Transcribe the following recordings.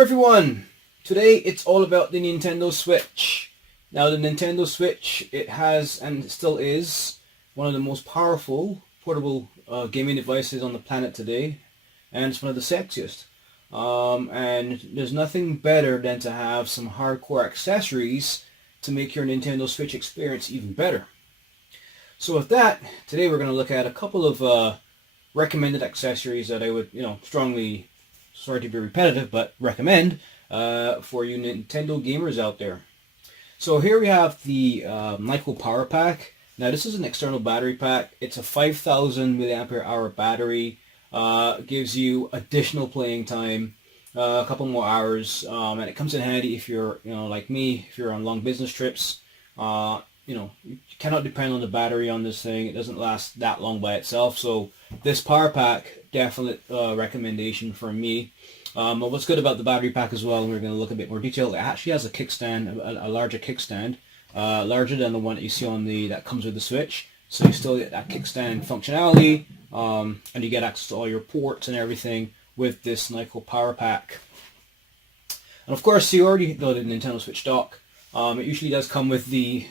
Hello everyone! Today it's all about the Nintendo Switch. Now the Nintendo Switch, it has and still is one of the most powerful portable gaming devices on the planet today, and it's one of the sexiest. And there's nothing better than to have some hardcore accessories to make your Nintendo Switch experience even better. So with that, today we're going to look at a couple of recommended accessories that I would, strongly, sorry to be repetitive, but recommend for you Nintendo gamers out there. So here we have the Nyko Power Pack. Now this is an external battery pack. It's a 5,000 milliampere hour battery. Gives you additional playing time, a couple more hours, and it comes in handy if you're, like me, if you're on long business trips. You cannot depend on the battery on this thing. It doesn't last that long by itself. So this power pack, definite recommendation from me. But what's good about the battery pack as well, and we're going to look a bit more detail, it actually has a kickstand, a larger kickstand, larger than the one that you see on that comes with the Switch. So you still get that kickstand functionality, and you get access to all your ports and everything with this Nyko Power Pack. And of course, you already know the Nintendo Switch dock. It usually does come with the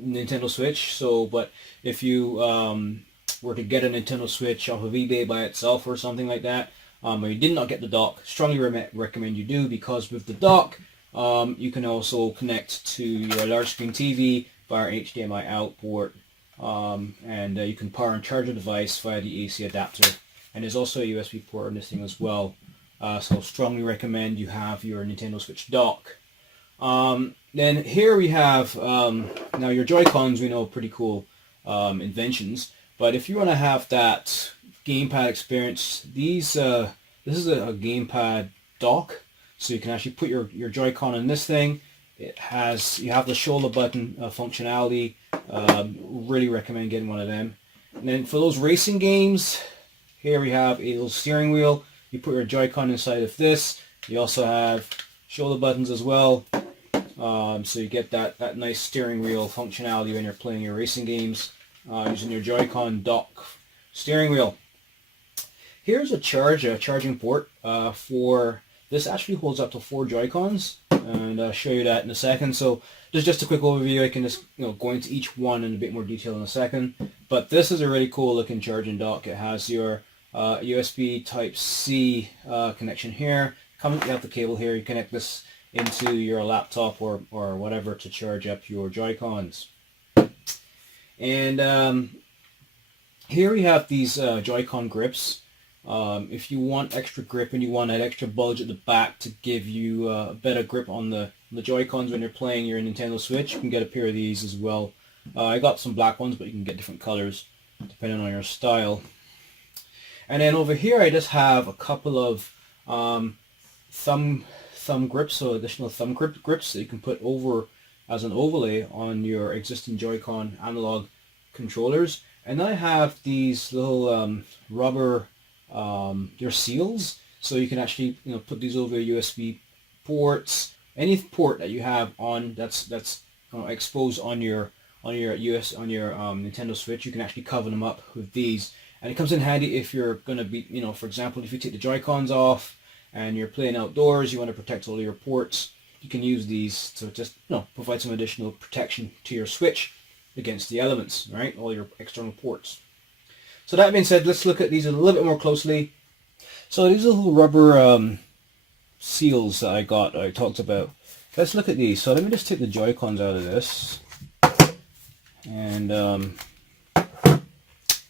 Nintendo Switch. So, but if you were to get a Nintendo Switch off of eBay by itself or something like that, or you did not get the dock, strongly recommend you do, because with the dock, you can also connect to your large screen TV via HDMI out port, and you can power and charge the device via the AC adapter. And there's also a USB port on this thing as well. So strongly recommend you have your Nintendo Switch dock. Then here we have, now your Joy-Cons, we know, pretty cool inventions, but if you want to have that gamepad experience, this is a Gamepad Dock, so you can actually put your Joy-Con in this thing. You have the shoulder button functionality. Really recommend getting one of them. And then for those racing games, here we have a little steering wheel. You put your Joy-Con inside of this. You also have shoulder buttons as well. So you get that nice steering wheel functionality when you're playing your racing games using your Joy-Con dock steering wheel. Here's a charging port for this. Actually holds up to 4 Joy-Cons, and I'll show you that in a second. So just a quick overview. I can just go into each one in a bit more detail in a second. But this is a really cool looking charging dock. It has your USB Type-C connection here. You have the cable here. You connect this into your laptop or whatever to charge up your Joy-Cons. And here we have these Joy-Con grips. If you want extra grip and you want that extra bulge at the back to give you a better grip on the Joy-Cons when you're playing your Nintendo Switch, you can get a pair of these as well. I got some black ones, but you can get different colors depending on your style. And then over here I just have a couple of thumb grips, so additional thumb grips that you can put over as an overlay on your existing Joy-Con analog controllers. And I have these little rubber your seals, so you can actually put these over your USB ports. Any port that you have on that's exposed on your Nintendo Switch, you can actually cover them up with these. And it comes in handy if you're going to be, for example, if you take the Joy-Cons off and you're playing outdoors, you want to protect all of your ports, you can use these to just provide some additional protection to your Switch against the elements, right? All your external ports. So that being said, let's look at these a little bit more closely. So these are little rubber seals that I talked about. Let's look at these. So let me just take the Joy-Cons out of this. And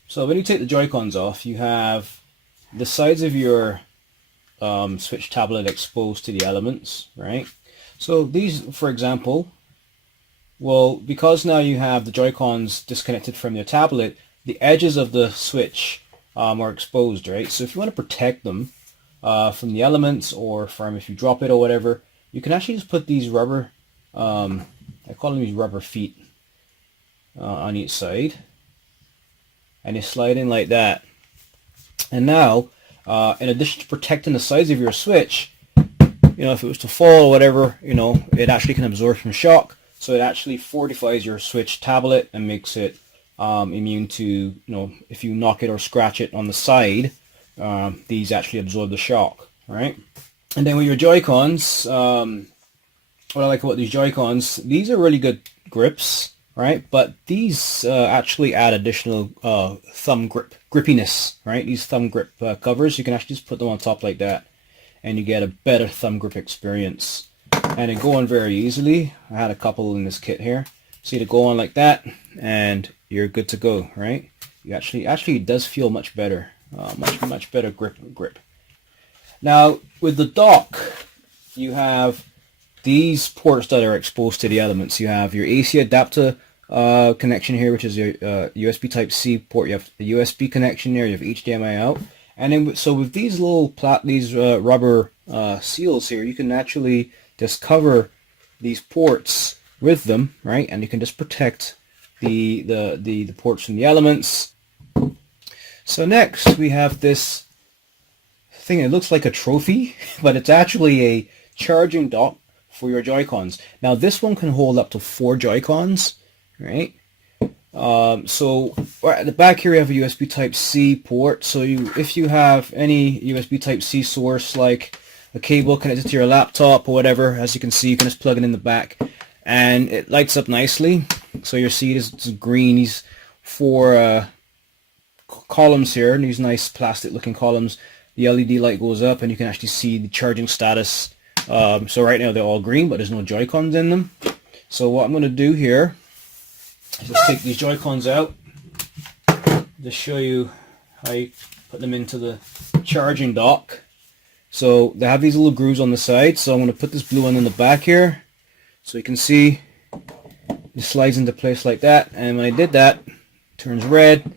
so when you take the Joy-Cons off, you have the sides of your Switch tablet exposed to the elements, right? So these, for example, well, because now you have the Joy-Cons disconnected from your tablet, the edges of the Switch are exposed, right? So if you want to protect them from the elements, or from if you drop it or whatever, you can actually just put these rubber, I call them these rubber feet, on each side, and they slide in like that. And now, in addition to protecting the sides of your Switch, if it was to fall or whatever, it actually can absorb some shock. So it actually fortifies your Switch tablet and makes it immune to, if you knock it or scratch it on the side, these actually absorb the shock, right? And then with your Joy-Cons, what I like about these Joy-Cons, these are really good grips, right? But these actually add additional thumb grippiness, right? These thumb grip covers, you can actually just put them on top like that, and you get a better thumb grip experience. And they go on very easily. I had a couple in this kit here. See, they go on like that, and you're good to go, right? You actually it does feel much better, much better grip. Now with the dock, you have these ports that are exposed to the elements. You have your AC adapter connection here, which is your USB Type-C port. You have the USB connection there. You have HDMI out, and then so with these little rubber seals here, you can actually just cover these ports with them, right? And you can just protect the ports from the elements. So next we have this thing. It looks like a trophy, but it's actually a charging dock for your Joy-Cons. Now this one can hold up to 4 Joy-Cons, right? So right at the back here we have a USB Type-C port. So if you have any USB Type-C source, like a cable connected to your laptop or whatever, as you can see, you can just plug it in the back, and it lights up nicely. So your seat is green. These 4 columns here, these nice plastic looking columns. The LED light goes up, and you can actually see the charging status. So right now they're all green, but there's no Joy-Cons in them. So what I'm going to do here is just take these Joy-Cons out, just show you how you put them into the charging dock. So they have these little grooves on the side, so I'm going to put this blue one in the back here, so you can see it slides into place like that. And when I did that, it turns red.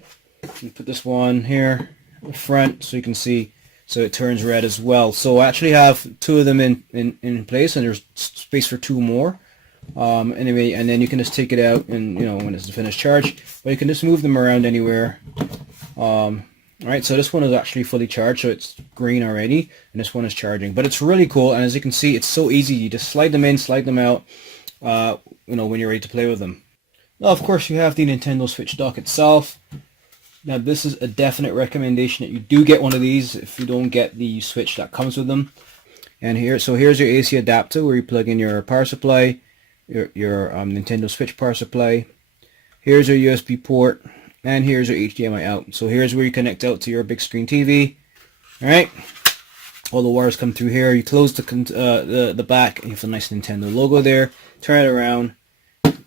You put this one here in front, so you can see, so it turns red as well. So I actually have 2 of them in place, and there's space for 2 more. Anyway, and then you can just take it out, and when it's the finished charge, but you can just move them around anywhere. Alright, so this one is actually fully charged, so it's green already, and this one is charging. But it's really cool, and as you can see, it's so easy. You just slide them in, slide them out, when you're ready to play with them. Now, of course, you have the Nintendo Switch dock itself. Now, this is a definite recommendation that you do get one of these if you don't get the Switch that comes with them. And here's your AC adapter, where you plug in your power supply, your Nintendo Switch power supply. Here's your USB port. And here's your HDMI out. So here's where you connect out to your big screen TV. Alright, all the wires come through here. You close the back, and you have a nice Nintendo logo there. Turn it around,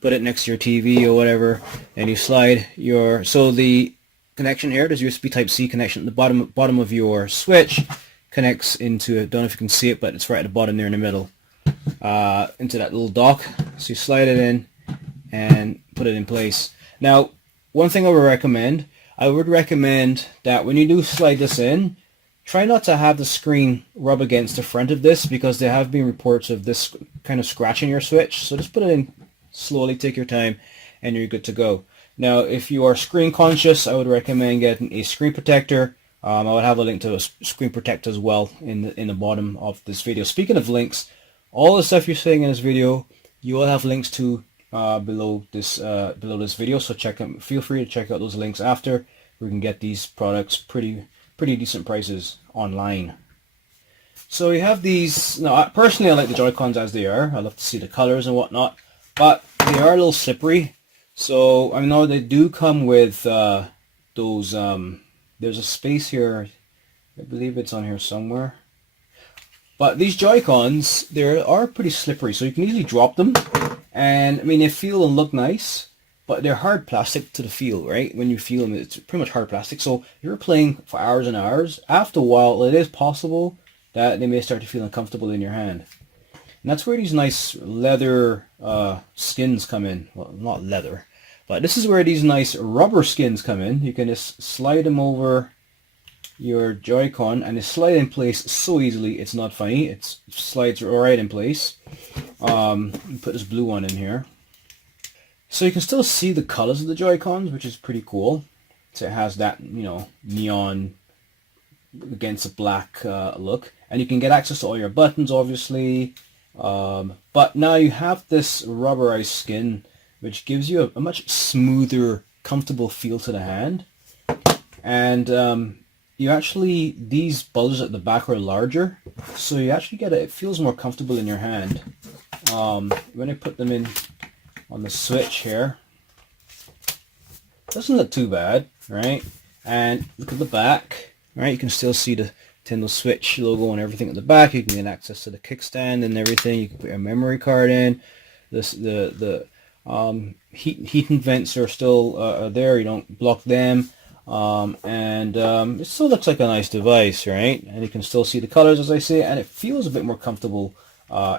put it next to your TV or whatever, and you slide your, so the connection here, there's USB Type-C connection at the bottom of your Switch, connects into, I don't know if you can see it, but it's right at the bottom there in the middle, into that little dock. So you slide it in and put it in place. Now, one thing I would recommend that when you do slide this in, try not to have the screen rub against the front of this, because there have been reports of this kind of scratching your Switch. So just put it in slowly, take your time, and you're good to go. Now, if you are screen conscious, I would recommend getting a screen protector. I would have a link to a screen protector as well in the bottom of this video. Speaking of links, all the stuff you're seeing in this video, you will have links to below this video, so feel free to check out those links after. We can get these products pretty decent prices online. So you have these. Now, personally, I like the Joy-Cons as they are. I love to see the colors and whatnot, but they are a little slippery. So I know they do come with those. There's a space here. I believe it's on here somewhere. But these Joy-Cons, they are pretty slippery, so you can easily drop them. And I mean, they feel and look nice, but they're hard plastic to the feel, right? When you feel them, it's pretty much hard plastic. So if you're playing for hours and hours, after a while, it is possible that they may start to feel uncomfortable in your hand. And that's where these nice leather skins come in. Well, not leather, but this is where these nice rubber skins come in. You can just slide them over your Joy-Con, and they slide in place so easily, it's not funny. It slides right in place. Put this blue one in here. So you can still see the colors of the Joy-Cons, which is pretty cool. So it has that, neon against a black look. And you can get access to all your buttons, obviously. But now you have this rubberized skin, which gives you a much smoother, comfortable feel to the hand. And you actually, these bulges at the back are larger, so you actually get it feels more comfortable in your hand. When I put them in on the switch here, doesn't look too bad, right? And look at the back, right? You can still see the Nintendo Switch logo and everything at the back. You can get access to the kickstand and everything. You can put your memory card in. The heating vents are still there. You don't block them. It still looks like a nice device, right? And you can still see the colors, as I say, and it feels a bit more comfortable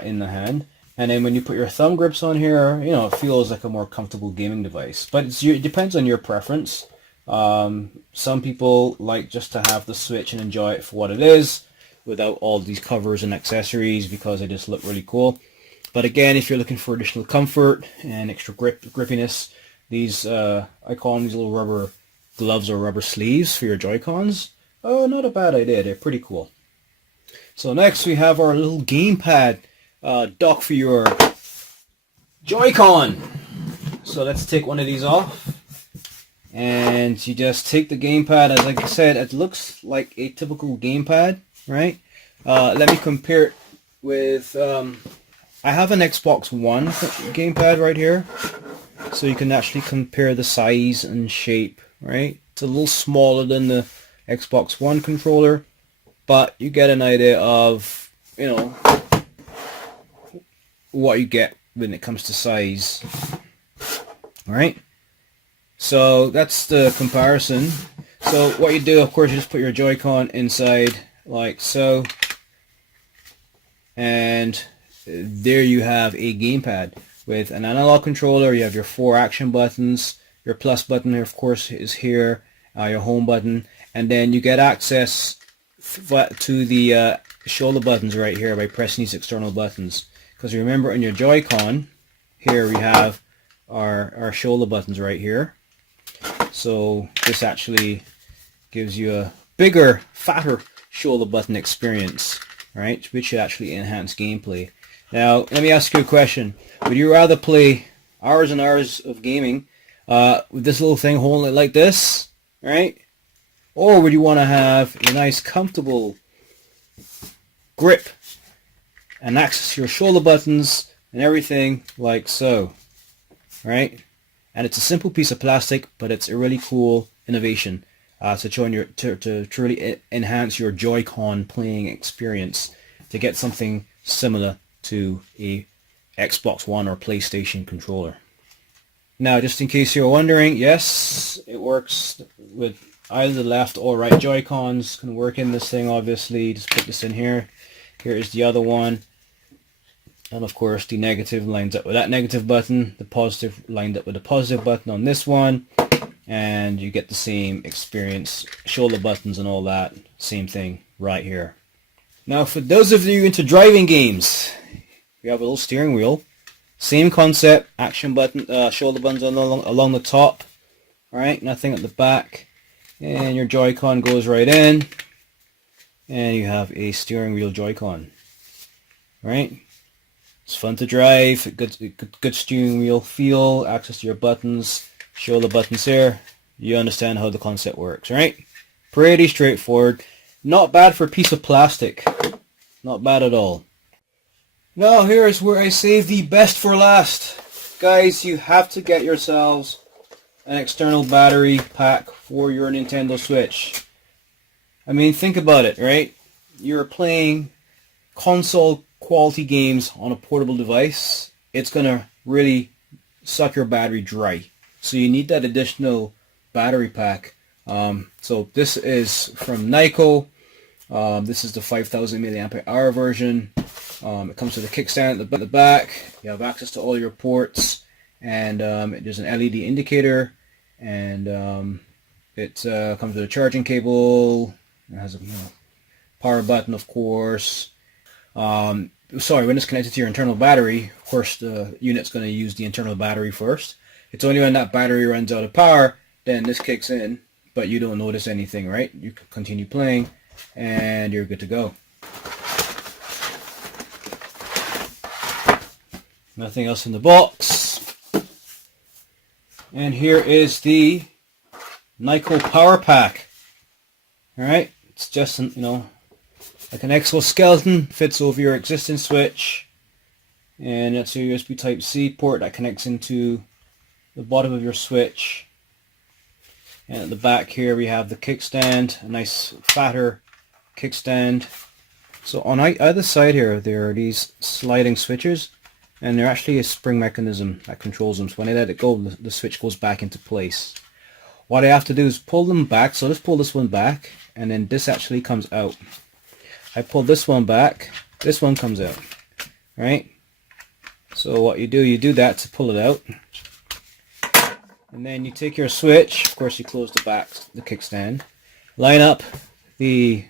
in the hand. And then when you put your thumb grips on here, you know, it feels like a more comfortable gaming device. But it depends on your preference. Some people like just to have the Switch and enjoy it for what it is, without all these covers and accessories, because they just look really cool. But again, if you're looking for additional comfort and extra grippiness, these I call them these little rubber gloves or rubber sleeves for your Joy-Cons. Oh, not a bad idea. They're pretty cool. So next we have our little Gamepad dock for your Joy-Con. So let's take one of these off. And you just take the gamepad, as like I said, it looks like a typical gamepad, right? Let me compare it with, I have an Xbox One gamepad right here. So you can actually compare the size and shape, right? It's a little smaller than the Xbox One controller, but you get an idea of, you know, what you get when it comes to size. Alright? So that's the comparison. So what you do, of course, you just put your Joy-Con inside like so. And there you have a gamepad with an analog controller. You have your 4 action buttons. Your plus button, of course, is here. Your home button. And then you get access to the shoulder buttons right here by pressing these external buttons. Because remember, on your Joy-Con, here we have our shoulder buttons right here. So this actually gives you a bigger, fatter shoulder button experience, right? Which should actually enhance gameplay. Now, let me ask you a question. Would you rather play hours and hours of gaming with this little thing holding it like this, right? Or would you want to have a nice, comfortable grip and access to your shoulder buttons and everything like so, right? And it's a simple piece of plastic, but it's a really cool innovation to really enhance your Joy-Con playing experience, to get something similar to a Xbox One or PlayStation controller. Now, just in case you're wondering, yes, it works with either the left or right Joy-Cons. Can work in this thing, obviously. Just put this in here. Here is the other one. And of course the negative lines up with that negative button, the positive lined up with the positive button on this one, and you get the same experience, shoulder buttons and all that, same thing right here. Now for those of you into driving games, we have a little steering wheel, same concept, action button, shoulder buttons along the top, alright, nothing at the back, and your Joy-Con goes right in, and you have a steering wheel Joy-Con, right? It's fun to drive, good steering wheel feel, access to your buttons, shoulder buttons here. You understand how the concept works, right? Pretty straightforward. Not bad for a piece of plastic. Not bad at all. Now here's where I save the best for last. Guys, you have to get yourselves an external battery pack for your Nintendo Switch. I mean, think about it, right? You're playing console quality games on a portable device. It's gonna really suck your battery dry, so you need that additional battery pack. So this is from Nyko. This is the 5000 milliampere hour version. It comes with a kickstand at the back. You have access to all your ports, and there's an LED indicator, and it comes with a charging cable. It has a power button, of course. Sorry, when it's connected to your internal battery, of course the unit's going to use the internal battery first. It's only when that battery runs out of power, then this kicks in, but you don't notice anything, right? You can continue playing, and you're good to go. Nothing else in the box. And here is the Nyko Power Pack. Alright, it's just, like an exoskeleton, fits over your existing switch. And that's your USB Type-C port that connects into the bottom of your switch. And at the back here we have the kickstand, a nice fatter kickstand. So on either side here there are these sliding switches, and they're actually a spring mechanism that controls them. So when I let it go, the switch goes back into place. What I have to do is pull them back. So let's pull this one back, and then this actually comes out. I pull this one back, this one comes out. Right? So what you do that to pull it out. And then you take your switch, of course you close the back, the kickstand, line up the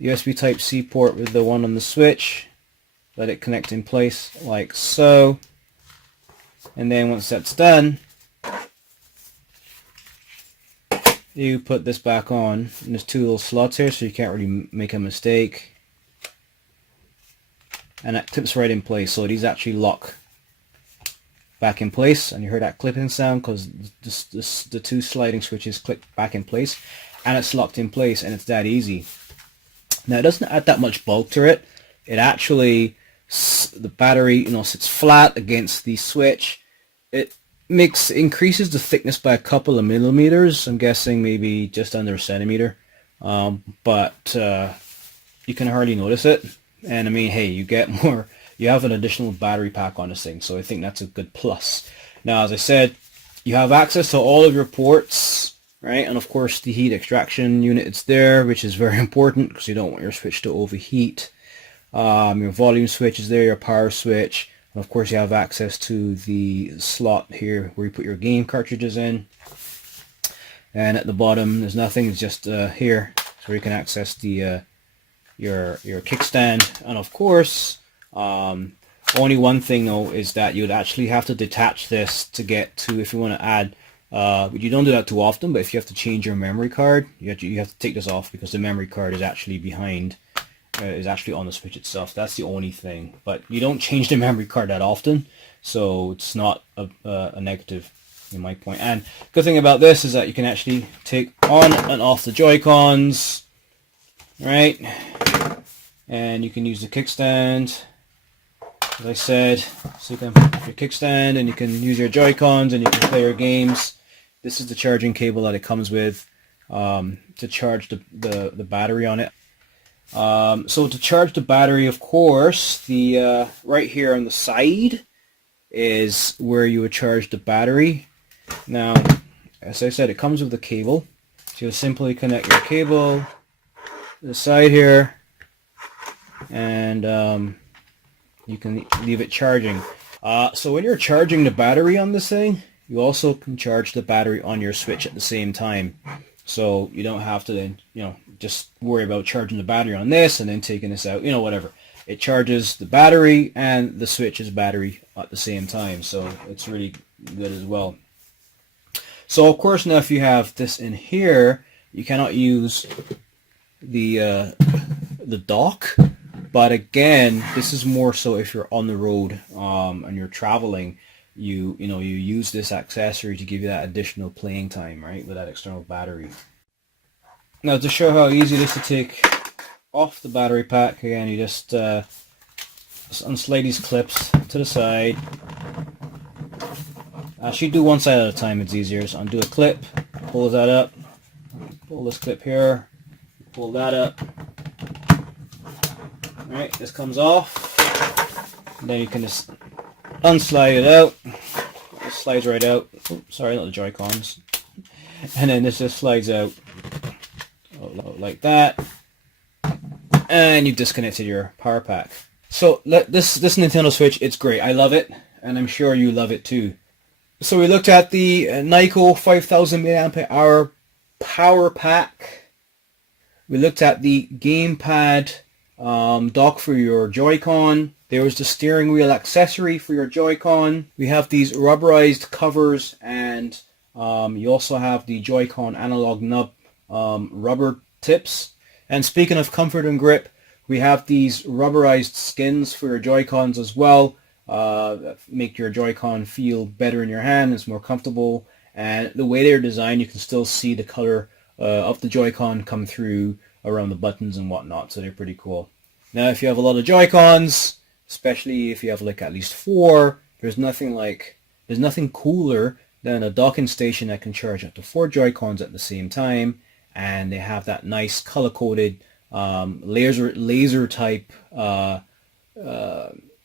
USB Type-C port with the one on the switch, let it connect in place like so, and then once that's done, you put this back on, and there's two little slots here so you can't really make a mistake, and that clips right in place. So these actually lock back in place, and you heard that clipping sound because the two sliding switches click back in place, and it's locked in place, and it's that easy. Now it doesn't add that much bulk to it. It actually, the battery sits flat against the switch. It increases the thickness by a couple of millimeters. I'm guessing maybe just under a centimeter, but you can hardly notice it. And I mean, hey, you have an additional battery pack on this thing, so I think that's a good plus. Now, as I said, you have access to all of your ports, right? And of course the heat extraction unit is there, which is very important because you don't want your switch to overheat. Your volume switch is there, your power switch, and of course you have access to the slot here where you put your game cartridges in. And at the bottom there's nothing, it's just here, so you can access the your kickstand. And of course only one thing though is that you'd actually have to detach this to get to, if you want to add, you don't do that too often, but if you have to change your memory card, you have to take this off because the memory card is actually behind, is actually on the switch itself. That's the only thing, but you don't change the memory card that often, so it's not a negative in my point. And good thing about this is that you can actually take on and off the Joy-Cons, right? And you can use the kickstand, as I said, so you can put your kickstand and you can use your Joy-Cons and you can play your games. This is the charging cable that it comes with to charge the battery on it. So to charge the battery, of course, the right here on the side is where you would charge the battery. Now, as I said, it comes with a cable. So you'll simply connect your cable to the side here, and you can leave it charging. So when you're charging the battery on this thing, you also can charge the battery on your switch at the same time. So you don't have to then, just worry about charging the battery on this and then taking this out, whatever. It charges the battery and the switch's battery at the same time. So it's really good as well. So of course now if you have this in here, you cannot use the dock. But again, this is more so if you're on the road and you're traveling, you use this accessory to give you that additional playing time, right, with that external battery. Now to show how easy it is to take off the battery pack, again, you just unslide these clips to the side. Actually do one side at a time, it's easier. So undo a clip, pull that up, pull this clip here, pull that up. Alright, this comes off, and then you can just unslide it out. It slides right out. Oops, sorry, not the Joy-Cons. And then this just slides out like that, and you've disconnected your power pack. So this Nintendo Switch, it's great. I love it, and I'm sure you love it too. So we looked at the Nyko 5000 mAh Power Pack. We looked at the Gamepad dock for your Joy-Con. There was the steering wheel accessory for your Joy-Con. We have these rubberized covers, and you also have the Joy-Con analog nub rubber tips. And speaking of comfort and grip, we have these rubberized skins for your Joy-Cons as well. Make your Joy-Con feel better in your hand. It's more comfortable, and the way they're designed, you can still see the color of the Joy-Con come through around the buttons and whatnot, so they're pretty cool. Now if you have a lot of Joy-Cons, especially if you have like at least 4, there's nothing cooler than a docking station that can charge up to 4 Joy-Cons at the same time, and they have that nice color-coded laser type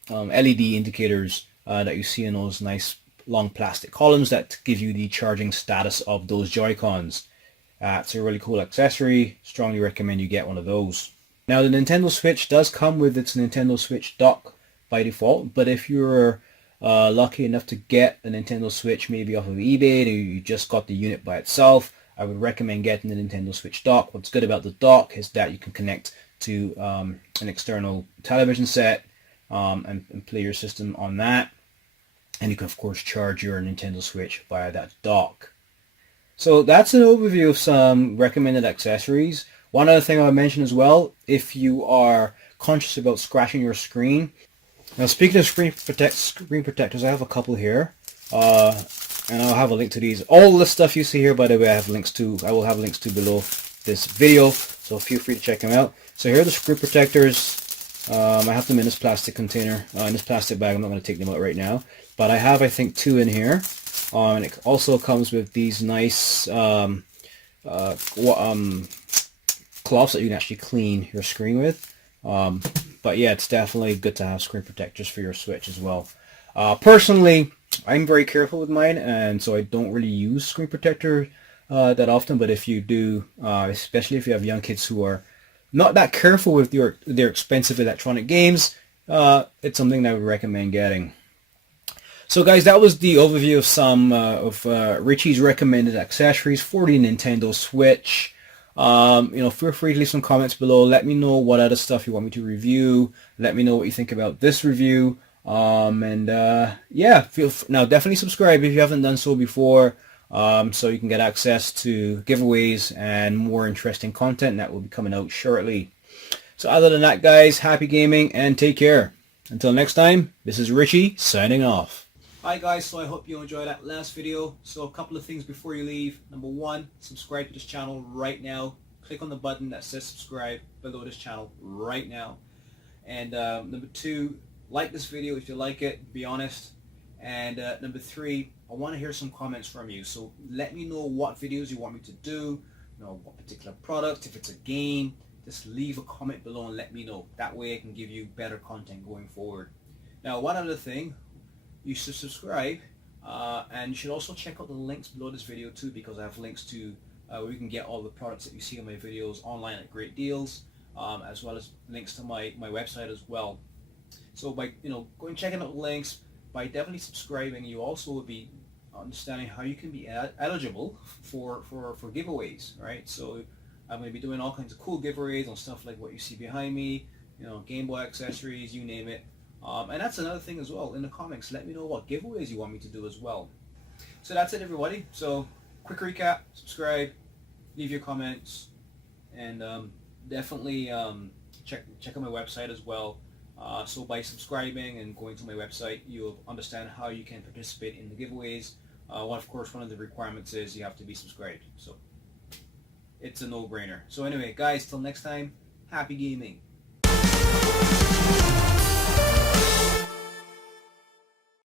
LED indicators that you see in those nice long plastic columns that give you the charging status of those Joy-Cons. It's a really cool accessory. Strongly recommend you get one of those. Now the Nintendo Switch does come with its Nintendo Switch dock by default, but if you're lucky enough to get a Nintendo Switch maybe off of eBay and you just got the unit by itself, I would recommend getting the Nintendo Switch dock. What's good about the dock is that you can connect to an external television set and play your system on that. And you can of course charge your Nintendo Switch via that dock. So that's an overview of some recommended accessories. One other thing I'll mention as well, if you are conscious about scratching your screen. Now speaking of screen protectors, I have a couple here. And I'll have a link to these. All the stuff you see here, by the way, I will have links to below this video, so feel free to check them out. So here are the screen protectors. I have them in this plastic container, in this plastic bag. I'm not going to take them out right now, but I have, I think, 2 in here. And it also comes with these nice cloths that you can actually clean your screen with. But yeah, it's definitely good to have screen protectors for your Switch as well. Personally, I'm very careful with mine, and so I don't really use screen protector that often. But if you do, especially if you have young kids who are not that careful with their expensive electronic games, it's something that I would recommend getting. So guys, that was the overview of some of Richie's recommended accessories for the Nintendo Switch. Feel free to leave some comments below. Let me know what other stuff you want me to review. Let me know what you think about this review. Yeah, now definitely subscribe if you haven't done so before, so you can get access to giveaways and more interesting content that will be coming out shortly. So other than that, guys, happy gaming and take care. Until next time, this is Richie signing off. Hi guys, so I hope you enjoyed that last video. So a couple of things before you leave. Number 1, subscribe to this channel right now. Click on the button that says subscribe below this channel right now. And number 2, like this video if you like it, be honest. And number 3, I want to hear some comments from you. So let me know what videos you want me to do, what particular product, if it's a game. Just leave a comment below and let me know. That way I can give you better content going forward. Now one other thing, you should subscribe and you should also check out the links below this video too, because I have links to where you can get all the products that you see in my videos online at great deals, as well as links to my website as well. So by going checking out the links, by definitely subscribing, you also will be understanding how you can be eligible for giveaways, right? So I'm going to be doing all kinds of cool giveaways on stuff like what you see behind me, Game Boy accessories, you name it. And that's another thing as well. In the comments, let me know what giveaways you want me to do as well. So that's it, everybody. So quick recap: subscribe, leave your comments, and definitely check out my website as well. So by subscribing and going to my website, you'll understand how you can participate in the giveaways. Of course, one of the requirements is you have to be subscribed. So it's a no-brainer. So anyway, guys, till next time, happy gaming.